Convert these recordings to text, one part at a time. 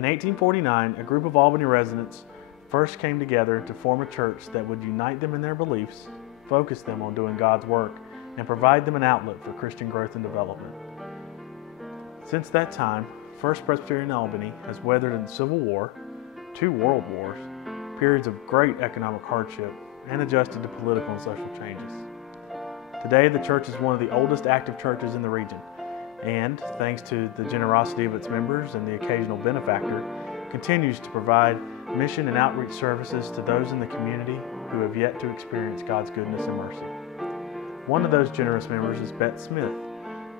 In 1849, a group of Albany residents first came together to form a church that would unite them in their beliefs, focus them on doing God's work, and provide them an outlet for Christian growth and development. Since that time, First Presbyterian Albany has weathered the Civil War, 2 World Wars, periods of great economic hardship, and adjusted to political and social changes. Today, the church is one of the oldest active churches in the region, and thanks to the generosity of its members and the occasional benefactor, continues to provide mission and outreach services to those in the community who have yet to experience God's goodness and mercy. One of those generous members is Bette Smith.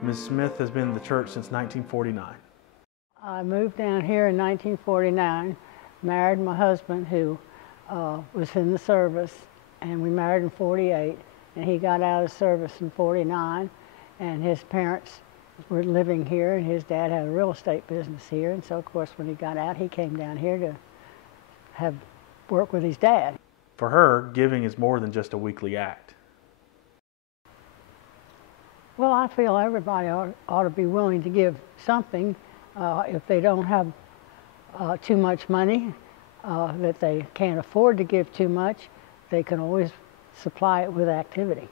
Ms. Smith has been in the church since 1949. I moved down here in 1949, married my husband who was in the service, and we married in 48, and he got out of service in 49, and his parents were living here, and his dad had a real estate business here, and so of course when he got out he came down here to have work with his dad. For her, giving is more than just a weekly act. Well, I feel everybody ought to be willing to give something. If they don't have too much money, that they can't afford to give too much, they can always supply it with activity.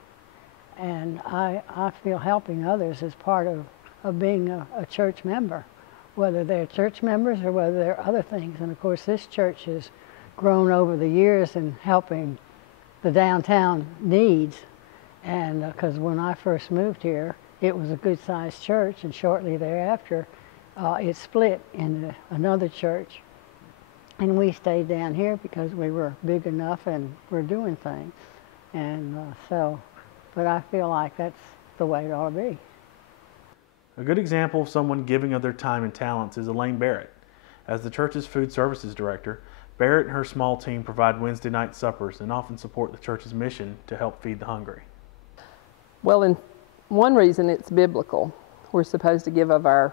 And I feel helping others is part of being a church member, whether they're church members or whether they're other things. And of course this church has grown over the years in helping the downtown needs. And because when I first moved here, it was a good-sized church, and shortly thereafter it split into another church. And we stayed down here because we were big enough and we're doing things. And but I feel like that's the way it ought to be. A good example of someone giving of their time and talents is Elaine Barrett. As the church's food services director, Barrett and her small team provide Wednesday night suppers and often support the church's mission to help feed the hungry. Well, in one reason it's biblical. We're supposed to give of our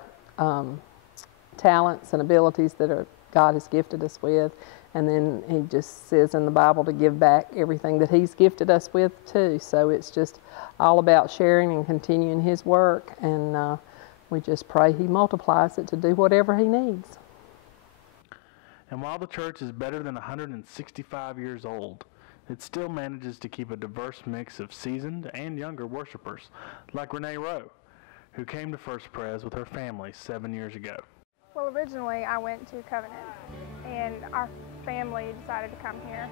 talents and abilities that God has gifted us with, and then he just says in the Bible to give back everything that he's gifted us with too. So it's just all about sharing and continuing his work, and we just pray he multiplies it to do whatever he needs. And while the church is better than 165 years old, it still manages to keep a diverse mix of seasoned and younger worshipers, like Renee Rowe, who came to First Pres with her family 7 years ago. Well, originally I went to Covenant, and our family decided to come here.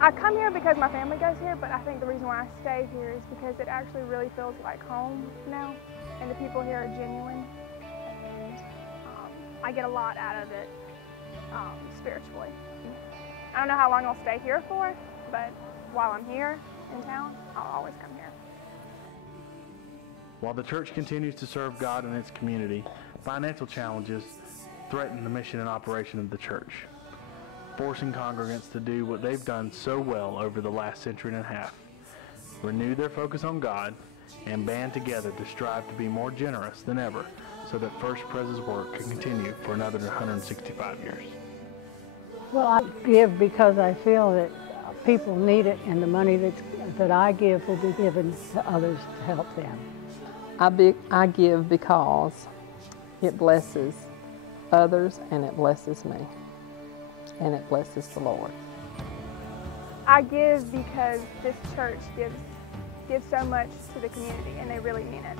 I come here because my family goes here, but I think the reason why I stay here is because it actually really feels like home now, and the people here are genuine, and I get a lot out of it spiritually. I don't know how long I'll stay here for, but while I'm here in town, I'll always come here. While the church continues to serve God in its community, financial challenges threaten the mission and operation of the church, forcing congregants to do what they've done so well over the last century and a half: renew their focus on God and band together to strive to be more generous than ever so that First Pres's work can continue for another 165 years. Well, I give because I feel that people need it, and the money that I give will be given to others to help them. I give because it blesses others, and it blesses me, and it blesses the Lord. I give because this church gives so much to the community, and they really mean it.